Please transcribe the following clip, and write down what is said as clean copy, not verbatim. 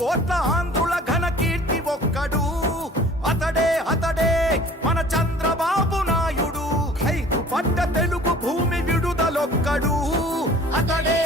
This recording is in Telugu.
కోట్ల ఆంధ్రుల ఘన కీర్తి ఒక్కడు, అతడే అతడే మన చంద్రబాబు నాయుడు. ఖైదు పడ్డ తెలుగు భూమి విడుదలొక్కడు, అతడే